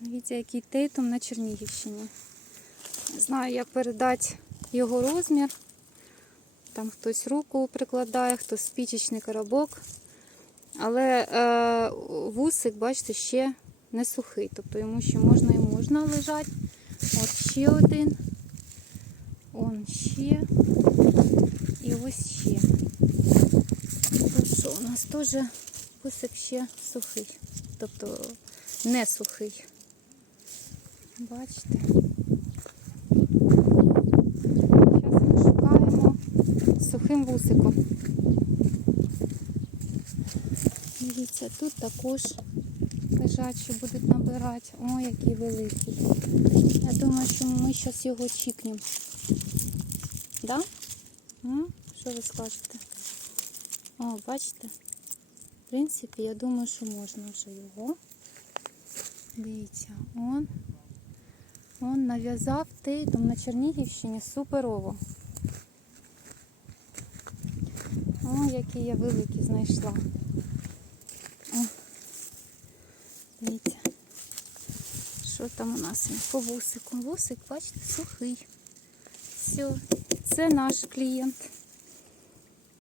Дивіться, який тейтум на Чернігівщині. Не знаю, як передати його розмір. Там хтось руку прикладає, хтось спічечний коробок. Але е, вусик, бачите, ще не сухий. Тобто йому ще можна і можна лежати. От ще один. Он ще. І ось ще. Тут що у нас теж вусик ще сухий. Тобто не сухий. Бачите? Зараз ми шукаємо сухим вусиком. Дивіться, тут також лежать, що будуть набирати. О, який великий. Я думаю, що ми зараз його чікнемо. Да? Що ви скажете? О, бачите? В принципі, я думаю, що можна вже його. Дивіться, он. Он нав'язав тейтом на Чернігівщині суперово. О, який я великий знайшла. О. Дивіться. Що там у нас він по вусику? Вусик, бачите, сухий. Все, це наш клієнт.